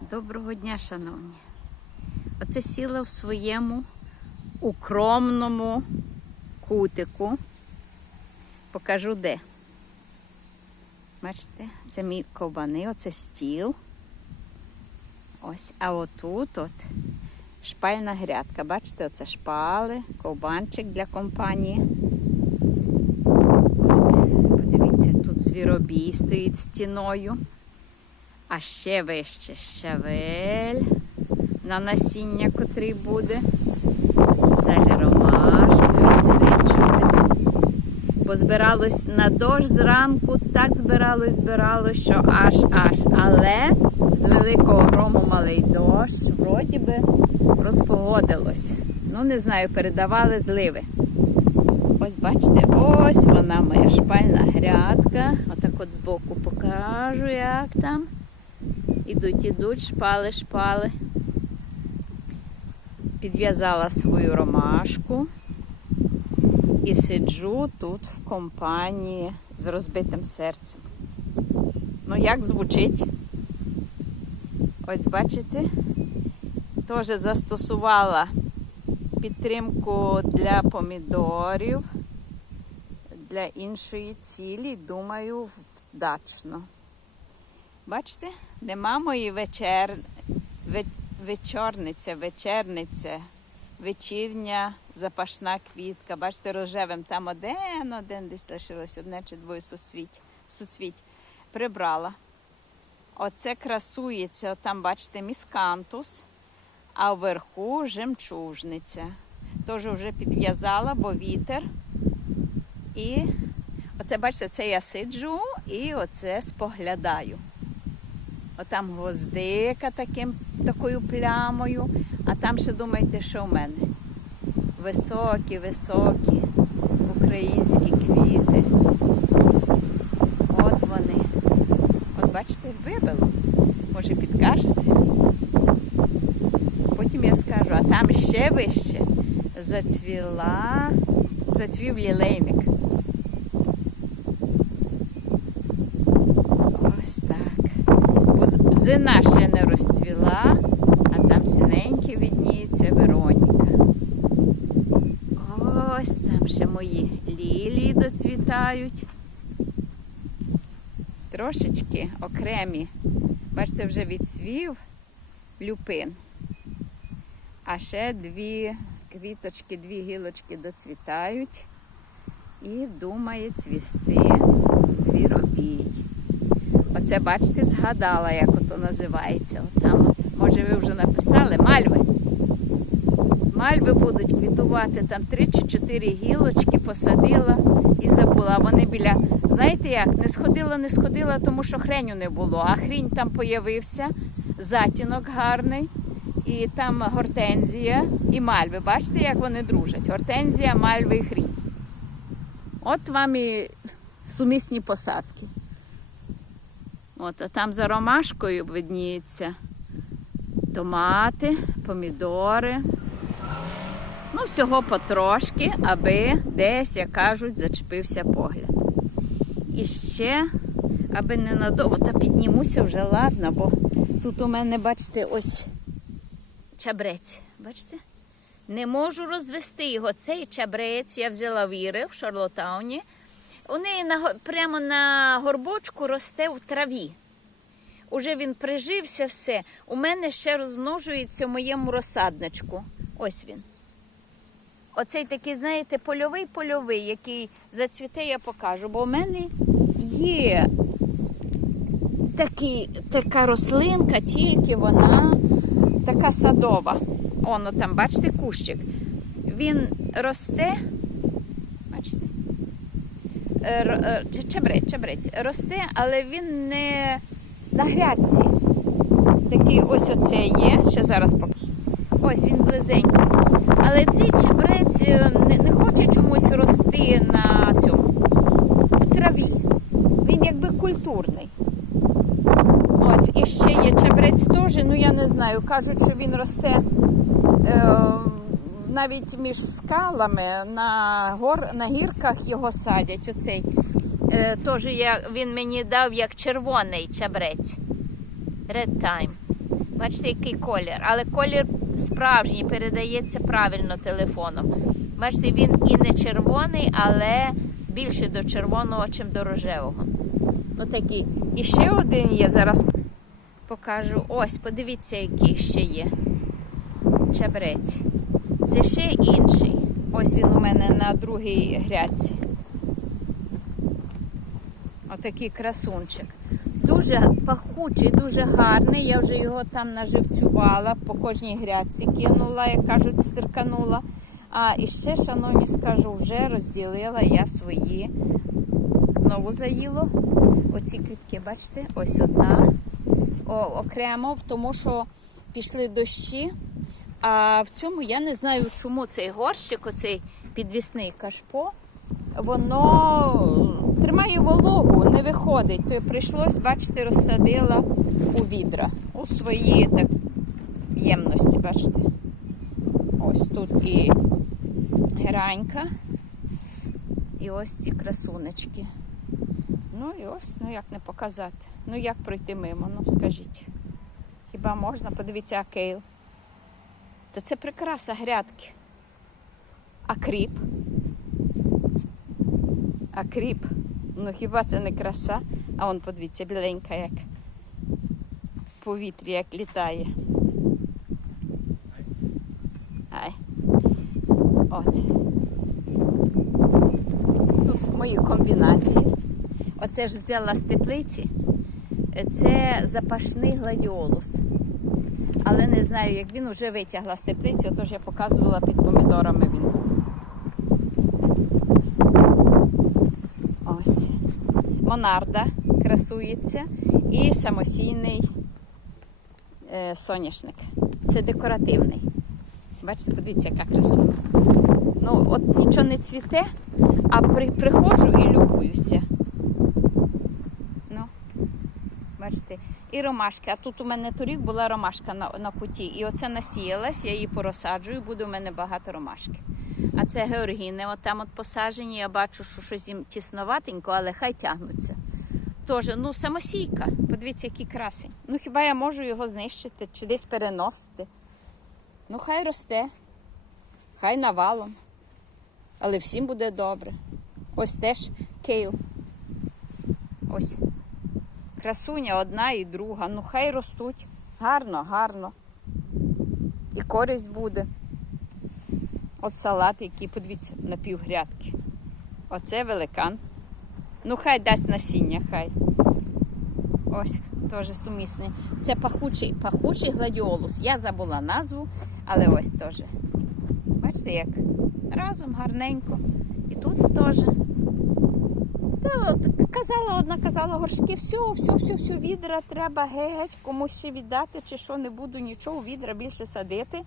Доброго дня, шановні. Оце сіла в своєму укромному кутику. Покажу де. Бачите, це мій ковбани, оце стіл. Ось, а отут от шпальна грядка. Бачите, оце шпали, ковбанчик для компанії. От, подивіться, тут звіробій стоїть стіною. А ще вище щавель на насіння, котрий буде. Далі ромашка, ви. Бо збиралось на дощ зранку, так збиралось, збиралось, що аж аж. Але з великого грому малий дощ, вроді би розпогодилось. Ну, не знаю, передавали зливи. Ось бачите, ось вона моя шпальна грядка. Отак от збоку покажу, як там. Ідуть, ідуть, шпали, шпали. Підв'язала свою ромашку і сиджу тут в компанії з розбитим серцем. Ну, як звучить? Ось бачите? Теж застосувала підтримку для помідорів, для іншої цілі, думаю, вдачно. Бачите, нема мої вечер... вечорниця, вечерниця, вечірня запашна квітка. Бачите, рожевим там один, один десь лишилось, одне чи двоє суцвіть, суцвіть. Прибрала. Оце красується, там, бачите, міскантус, а вверху жемчужниця. Теж вже підв'язала, бо вітер. І оце, бачите, це я сиджу і оце споглядаю. Отам гвоздика таким, такою плямою, а там ще думайте, що в мене. Високі, високі українські квіти. От вони. От бачите, вибило. Може підкажете? Потім я скажу, а там ще вище зацвіла, зацвів лілейник. Ось так. Бзина ще не розцвіла, а там синеньке відніється Вероніка. Ось там ще мої лілії доцвітають. Трошечки окремі. Бачите, вже відцвів люпин. А ще дві квіточки, дві гілочки доцвітають. І думає цвісти звіробій. Оце, бачите, згадала, як ото називається. Отам от. Може, ви вже написали мальви. Мальви будуть квітувати там три чи чотири гілочки, посадила і забула. Вони біля, знаєте як, не сходила, не сходила, тому що хреню не було. А хрінь там появився, затінок гарний, і там гортензія і мальви. Бачите, як вони дружать? Гортензія, мальви і хрінь. От вам і сумісні посадки. От, а там за ромашкою видніється томати, помідори. Ну, всього потрошки, аби десь, як кажуть, зачепився погляд. І ще, аби не надовго, та піднімуся вже, ладно, бо тут у мене, бачите, ось чабрець. Бачите? Не можу розвести його. Цей чабрець я взяла віри в Шарлотауні. У неї на, прямо на горбочку росте в траві. Уже він прижився все. У мене ще розмножується в моєму розсадничку. Ось він. Оцей такий, знаєте, польовий-польовий, який зацвіте, я покажу. Бо в мене є такий, така рослинка, тільки вона така садова. Воно там, бачите, кущик. Він росте. Бачите? Е, р- е, ч- Чебрець, чебрець. Росте, але він не на грядці. Такий ось оце є. Ще зараз покажу. Ось він близенько. Але цей чебрець е, не, не хоче чомусь рости на цьому в траві. Він якби культурний. Ось, і ще є чебрець теж, ну я не знаю. Кажуть, що він росте е, навіть між скалами на, гор, на гірках його садять. Оцей. Е, теж я, він мені дав як червоний чебрець. Red Time. Бачите, який колір. Але колір справжній, передається правильно телефоном. Бачите, він і не червоний, але більше до червоного, ніж до рожевого. Ну такий. І ще один є, зараз покажу. Ось, подивіться, який ще є. Чабрець. Це ще інший. Ось він у мене на другій грядці. Отакий красунчик. Дуже пахучий, дуже гарний. Я вже його там наживцювала, по кожній грядці кинула, як кажуть, стирканула. А і ще, шановні, скажу, вже розділила я свої. Знову заїло. Оці квітки, бачите, ось одна О, окремо, тому що пішли дощі. А в цьому я не знаю, чому цей горщик, оцей підвісний кашпо, воно тримає вологу, не виходить. То прийшлось, бачите, розсадила у відра, у свої так, ємності, бачите. Ось тут і геранька, і ось ці красунечки. Ну і ось, ну як не показати. Ну як пройти мимо, ну скажіть. Хіба можна? Подивіться, акейл. То це прикраса грядки. А кріп? А кріп? Ну хіба це не краса? А он подивіться, біленька як в повітрі, як літає. Ай. От. Тут мої комбінації. Оце ж взяла з теплиці. Це запашний гладіолус. Але не знаю, як він вже витягла з теплиці, отож я показувала під помідорами він. Ось. Монарда красується і самосійний е, соняшник. Це декоративний. Бачите, подивіться, яка краса. Ну, от нічого не цвіте, а при, приходжу і любуюся. Ну, бачите, і ромашки. А тут у мене торік була ромашка на, на куті. І оце насіялась, я її порозсаджую, буде у мене багато ромашки. А це георгіни, от там от посаджені, я бачу, що щось їм тісноватенько, але хай тягнуться. Тож, ну, самосійка. Подивіться, який красень. Ну хіба я можу його знищити чи десь переносити? Ну, хай росте, хай навалом. Але всім буде добре. Ось теж кейл. Ось. Красуня одна і друга. Ну хай ростуть. Гарно, гарно. І користь буде. От салат, який, подивіться, на півгрядки. Оце великан. Ну, хай дасть насіння, хай. Ось, теж сумісний. Це пахучий, пахучий гладіолус. Я забула назву, але ось теж. Бачите, як? Разом гарненько. І тут теж. Та от казала, одна казала, горшки, все, все, все, все, відра треба геть, комусь ще віддати, чи що, не буду нічого, відра більше садити.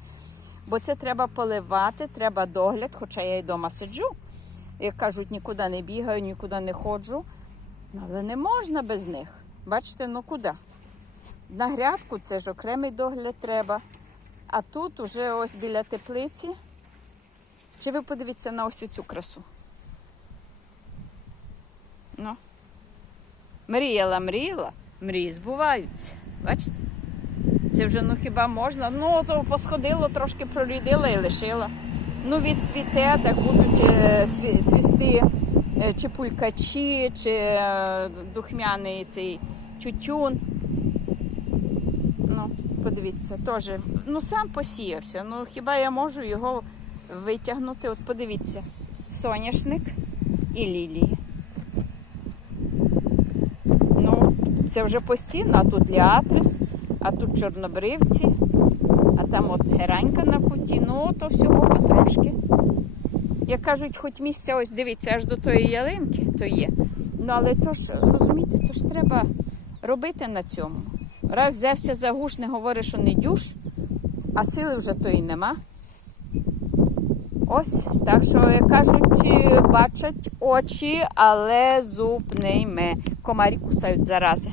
Бо це треба поливати, треба догляд, хоча я й вдома сиджу. Як кажуть, нікуди не бігаю, нікуди не ходжу. Але не можна без них. Бачите, ну куди? На грядку це ж окремий догляд треба. А тут уже ось біля теплиці. Чи ви подивіться на ось цю красу? Ну. Мріяла, мріяла, мрії збуваються. Бачите? Це вже ну хіба можна? Ну, то посходило, трошки прорідила і лишила. Ну, відцвіте, так будуть е, цві- цвісти е, чи пулькачі, чи е, духмяний цей тютюн. Ну, подивіться, теж. Ну, сам посіявся. Ну, хіба я можу його витягнути? От подивіться, соняшник і лілії. Ну, це вже постійно, а тут ліатрис, а тут чорнобривці, а там от геранька на куті. Ну, то всього потрошки. Як кажуть, хоч місця, ось дивіться, аж до тої ялинки, то є. Ну, але то ж, розумієте, то ж треба робити на цьому. Раз взявся за гуш, не говорить, що не дюш, а сили вже тої нема. Ось, так що, як кажуть, бачать очі, але зуб не йме. Комарі кусають зарази.